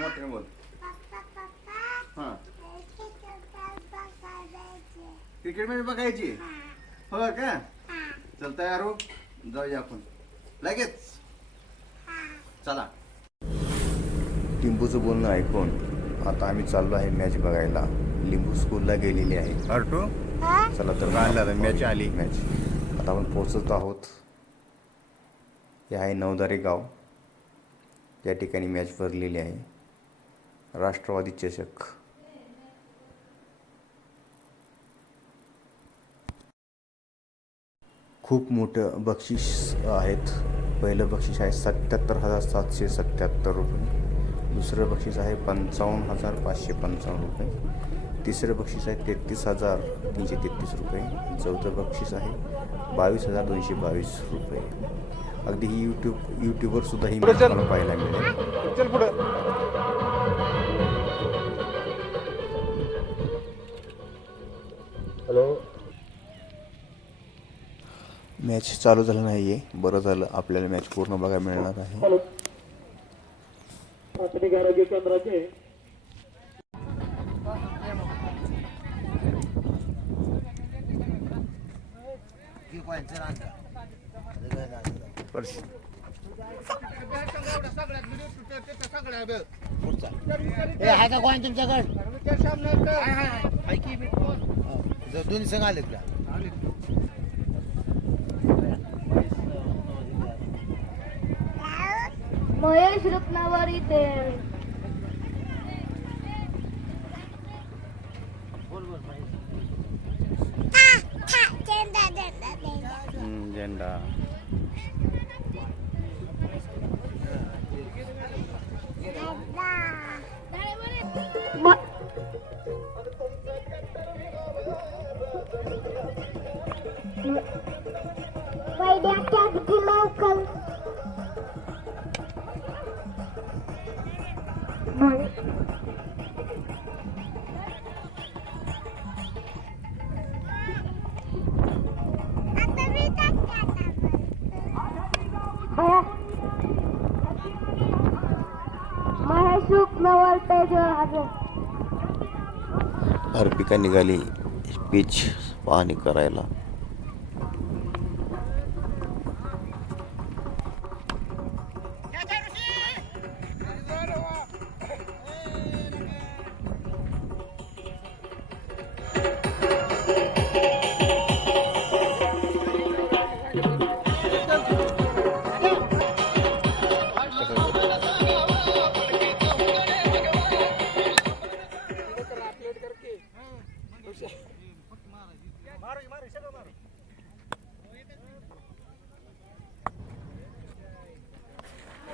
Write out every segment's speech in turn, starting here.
मोठे बोल. हा. क्रिकेट मॅच बघायची? हो का? चल तयार हो. जाऊया आपण. लगेच. चला. लिंबूचं बोलणं ऐकून आता आम्ही चाललो आहे मॅच बघायला. लिंबू स्कूलला गेलेली आहे. अर्टो? चला तर झालं? मॅच आली. मॅच. आता आपण पोहोचत आहोत. हे आहे नवदारे गाव. या ठिकाणी मॅच भरलेली आहे. राष्ट्रवादी चषक. खूप मोठं बक्षीस आहेत. पहिलं बक्षीस आहे सत्याहत्तर हजार सातशे सत्याहत्तर रुपये. दुसरं बक्षीस आहे पंचावन्न हजार पाचशे पंचावन्न रुपये. तिसरं बक्षीस आहे तेहतीस हजार तीनशे तेहतीस रुपये. चौथं बक्षीस आहे बावीस हजार दोनशे बावीस रुपये. अगदी ही यूट्यूब यूट्यूबवर सुद्धा ही पाहायला मिळेल. मॅच चालू झालं नाही आहे बरं झालं आपल्याला मॅच पूर्ण बघायला मिळणार आहे. प्राथमिक आरोग्य केंद्राचे परस- आहे का कोण तुमच्याकडे? दोन्ही संघ आले तुला. મહેશ રત્નાવારી તે अर्पिका निघाली पीच पाहणी करायला.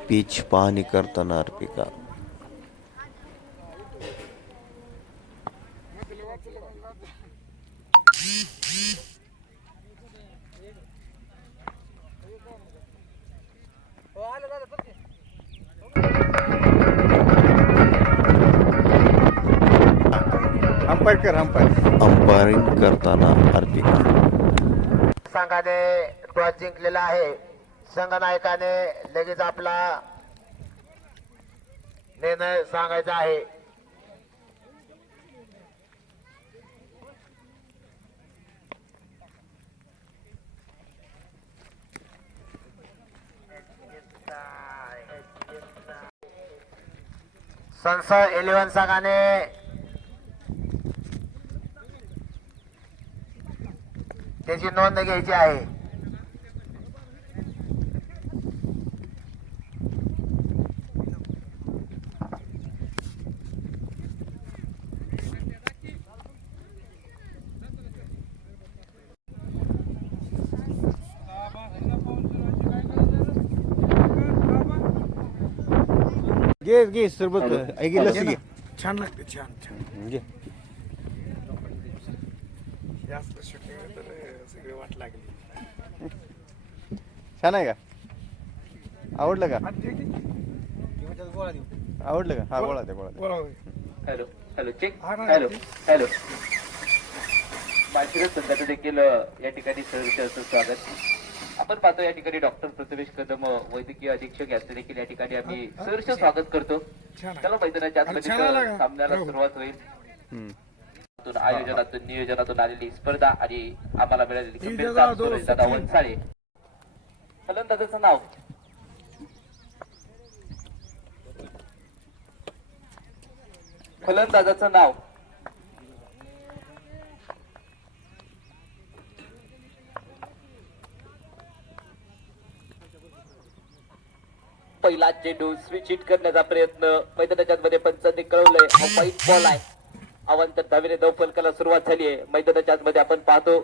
पिच पाहणी करताना अर्पिका अंपायर कर अंपायर। अंपायरिंग करताना अर्पिका संघाने टॉस जिंकलेला आहे. संघनायकाने लगेच आपला निर्णय सांगायचा आहे. संसद इलेव्हन संघाने त्याची नोंद घ्यायची आहे. घे घे सरबत ऐक लसी घे छान लागते छान छान घे जास्त शूटिंग तर सगळी वाट लागली छान आहे का आवडलं का आवडलं का हा गोळा द्या गोळा hello hello check hello hello Malshiras संघाचं देखील या ठिकाणी असं स्वागत आपण पाहतो या ठिकाणी डॉक्टर प्रथमेश कदम वैद्यकीय अधीक्षक यांचे देखील या ठिकाणी आम्ही सहर्ष स्वागत करतो. त्याला मैदानाच्या आतमध्ये सामन्याला सुरुवात होईल. आयोजनातून नियोजनातून आलेली स्पर्धा आणि आम्हाला मिळालेली दादा वनसाळे. फलंदाजाचं नाव? फलंदाजाचं नाव? पहिला चेंडू स्विच हिट करण्याचा प्रयत्न. मैदानाच्या मध्ये पंचांनी कळवलंय. हा वाईट बॉल आहे. अवांतर धावेने धावफलकाला सुरुवात झाली आहे. मैदानाच्या आतमध्ये आपण पाहतो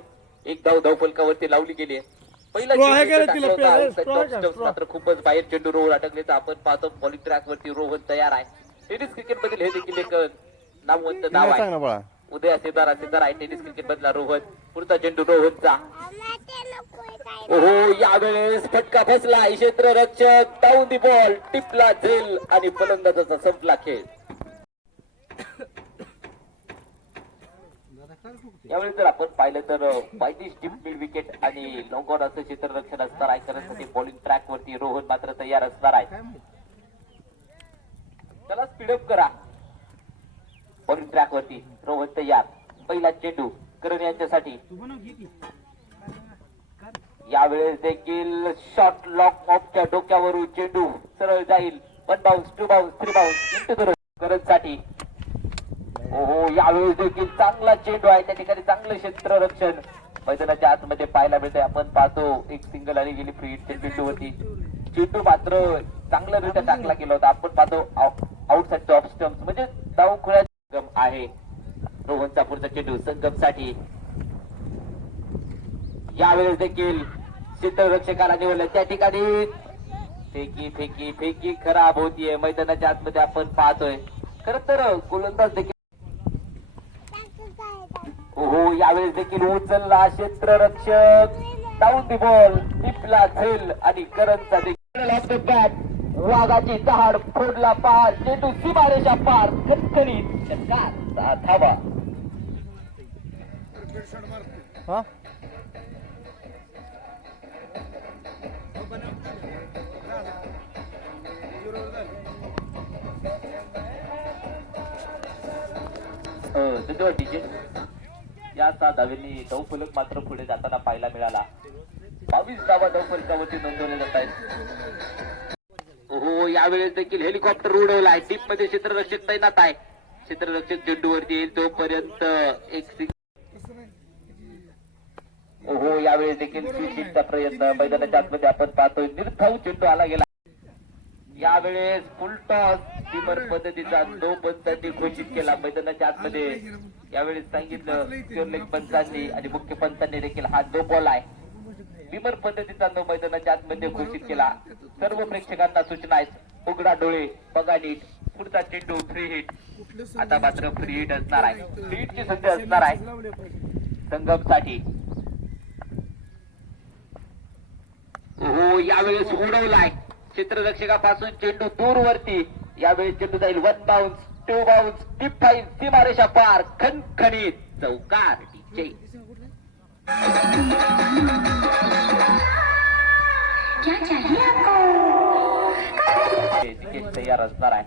एक धाव धावफलकावरती लावली गेली आहे. पहिला? मात्र खूपच बाहेर चेंडू रोहन अटकल्याचं आपण पाहतो पॉली ट्रॅक वरती रोहन तयार आहे. टेनिस क्रिकेट मधील हे देखील एक नामवंत नाव आहे. उदय सिद्धारा सिद्धारा आहे. टेनिस क्रिकेट मधला रोहन. पुढचा चेंडू रोहनचा. ओहो यावेळेस फटका फसला. क्षेत्र रक्षक डाऊन दी बॉल टिपला झेल आणि फलंदाजाचा संपला खेळ. यावेळी जर आपण पाहिलं तर बायतीस टीप मिड विकेट आणि लॉंगॉन असं क्षेत्ररक्षण असणार आहे. करण्यासाठी बॉलिंग ट्रॅक वरती रोहन मात्र तयार असणार आहे. त्याला स्पीडअप करा. बॉलिंग ट्रॅक वरती रोहन तयार. पहिला चेंडू. करण यांच्यासाठी. यावेळेस देखील शॉर्ट लॉक ऑफच्या डोक्यावरून चेंडू सरळ जाईल. One bounce two bounce three bounce into करत साठी ओहो यावेळेस देखील चांगला चेंडू आहे. त्या ठिकाणी चांगलं क्षेत्ररक्षण मैदानाच्या आतमध्ये पाहायला मिळतंय. आपण पाहतो एक सिंगल आणि गेली फ्री हिटच्या चेंडूवरती. चेंडू मात्र चांगला रित्या टाकला गेला होता. आपण पाहतो आउटसाइड ऑफ स्टम्प म्हणजे धाव खुळ्या आहे. रोहनचा पुढचा चेंडू संगमसाठी यावेळेस देखील क्षेत्ररक्षकाला निवडलं. त्या ठिकाणी फेकी फेकी फेकी खराब होतीये. मैदानाच्या आतमध्ये आपण पाहतोय. खर तर गोलंदाज देखील हो यावेळेस देखील उचलला क्षेत्ररक्षक डाऊन दी बॉल टिपला झेल आणि करंचा देखील बॅट वाघाची दहाड फोडला पार. चेंडू सीमारेषा पार. खतखरीत धावा या सहा धावेंनी फलक मात्र पुढे जाताना पाहायला मिळाला. बावीस धावा फलकावरती नोंदवल्या जात आहेत हो यावेळेस देखील हेलिकॉप्टर उडवला आहे टीपमध्ये क्षेत्ररक्षक तैनात आहे. क्षेत्ररक्षक चेंडूवरती येईल तोपर्यंत एक हो यावेळेस देखील स्विचिंगचा प्रयत्न. मैदानाच्या आतमध्ये आपण पाहतोय निर्धाव चेंडू आला गेला. यावेळेस फुल टॉस स्टीमर पद्धतीचा नो त्यांनी घोषित केला. मैदानाच्या आतमध्ये यावेळी सांगितलं लेग पंचांनी आणि मुख्य पंचांनी देखील हा दो बॉल आहे. बिमर पद्धतीचा तो मैदानाच्या आतमध्ये घोषित केला. सर्व प्रेक्षकांना सूचना आहेत. उघडा डोळे बघा नीट. पुढचा चेंडू फ्री हिट आता मात्र फ्री हिट असणार आहे. फ्री हिटची संधी असणार आहे. संगमसाठी हो यावेळेस उडवलाय. क्षेत्ररक्षकापासून चेंडू दूरवरती. यावेळेस चेंडू जाईल one bounce two bounce fine सीमारेषा पार खणखणीत चौकार डीजे निकेश तयार असणार आहे.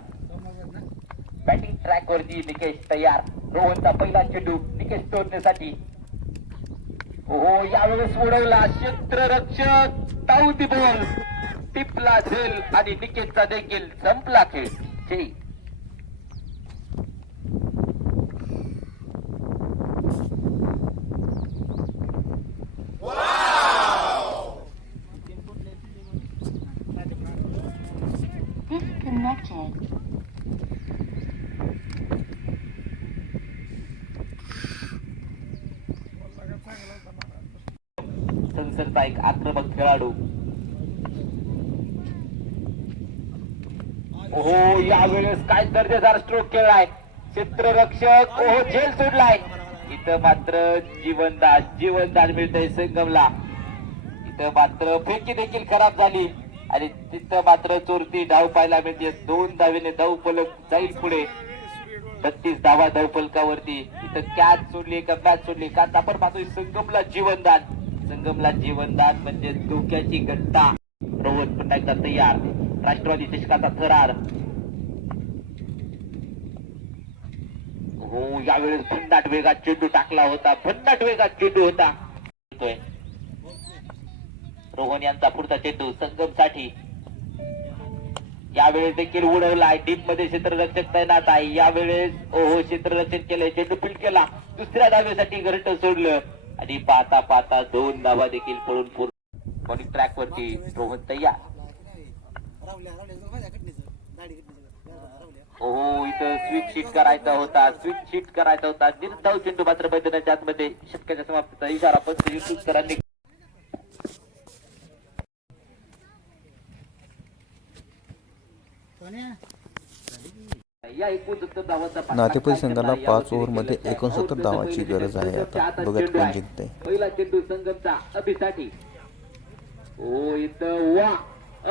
बॅटिंग ट्रॅक वरती निकेश तयार. रोहनचा पहिला चेंडू निकेश तोडण्यासाठी. हो यावेळेस उडवला क्षेत्ररक्षक ताऊती बॉल टिपला झेल आणि निकेतचा देखील संपला खेळ. जय एक आक्रमक खेळाडू. हो यावेळेस काय दर्जेदार स्ट्रोक केलाय? क्षेत्ररक्षक ओहो झेल सोडलाय. इथं मात्र जीवनदान जीवनदान मिळतंय संगमला. इथं मात्र फेकी देखील खराब झाली. आणि तिथं मात्र चोरती धाव पाहायला मिळते. दोन धावेने धाव पलक जाईल पुढे. बत्तीस धावा धाव फलकावरती इथं कॅच सोडली का मॅच सोडली. का आपण पाहतोय संगमला जीवनदान. संगमला जीवनदान म्हणजे धोक्याची घट्टा रोहन पुन्हा एकदा तयार. राष्ट्रवादी चषकाचा थरार. हो यावेळेस भन्नाट वेगात चेंडू टाकला होता. भन्नाट वेगात चेंडू होता. रोहन यांचा पुढचा चेंडू संगमसाठी यावेळेस देखील उडवलाय. डीपमध्ये क्षेत्ररक्षक तैनात आहे. यावेळेस ओहो क्षेत्ररक्षण केलंय. चेंडू फील्ड केला. दुसऱ्या धावेसाठी घरट सोडलं. आणि पाहता पाहता दोन धावा देखील पळून पूर्ण ट्रॅक वरती रोहन तयार. हो इथं स्विच शीट करायचा होता. स्विच शीट करायचा होता. निर्धाव चेंडू मात्र मैदानाच्या आतमध्ये षटकाच्या समाप्तीचा इशारा पण युट्यूबकरांनी या एकूण सत्तर धावांचा पाठलाग नातेपुते संघाला पाच ओव्हरमध्ये यावरती एकोणसत्तर धावांची गरज आहे आता. बघत कोण आहे. जिंकतंय. पहिला चेंडू संगमचा अभिसाठी ओ इथं वा.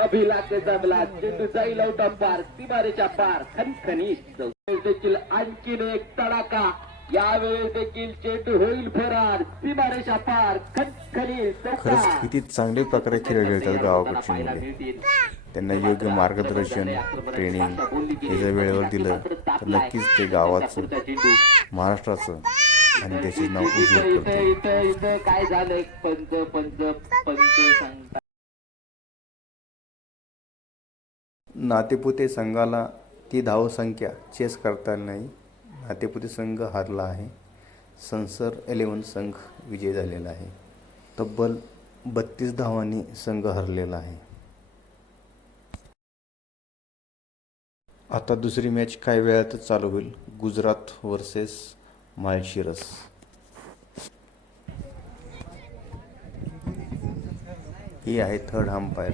अभिलाचे जमला चेंडू जाईल आउट ऑफ पार सीमारेच्या पार खनखनीत देखील आणखीन एक तडाखा. यावेळेस देखील चेंडू होईल फरार सीमारेच्या पार खनखनीत खरंच किती चांगल्या प्रकारे खेळ खेळतात गावाकडची मुले. त्यांना योग्य मार्गदर्शन ट्रेनिंग हे जर वेळेवर दिलं तर नक्कीच ते गावाचं महाराष्ट्राचं आणि देशाचं नाव उज्ज्वल काय झालंय पंच पंच पंच सांगता. नातेपुते संघाला ती धावसंख्या चेस करता नाही नातेपुते संघ हारला आहे. संसर इलेवन संघ विजय झालेला आहे. तब्बल बत्तीस धावांनी संघ हरलेला आहे. आता दुसरी मॅच काही वेळातच चालू होईल. गुजरात वर्सेस माळशिरस. ही आहे थर्ड अंपायर.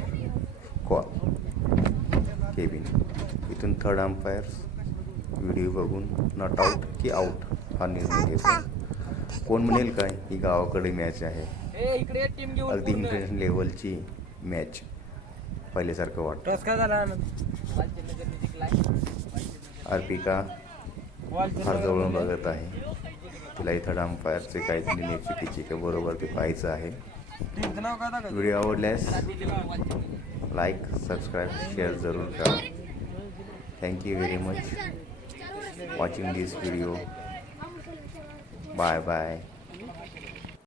Call cabin. इथून थर्ड अंपायर व्हिडिओ बघून नॉट आऊट की आऊट हा निर्णय घेतो कोण म्हणेल काय? ही गावाकडे मॅच आहे. अगदी इंटरनॅशनल लेवलची मॅच पहिल्यासारखं वाटतं. अर्पिका फार जवळून बघत आहे. तिला थर्ड अंपायरचे काही निर्णय चुकीचे का बरोबर ते पाहायचं आहे. व्हिडिओ आवडल्यास लाईक सबस्क्राईब शेअर जरूर करा. Thank you very much watching this video bye bye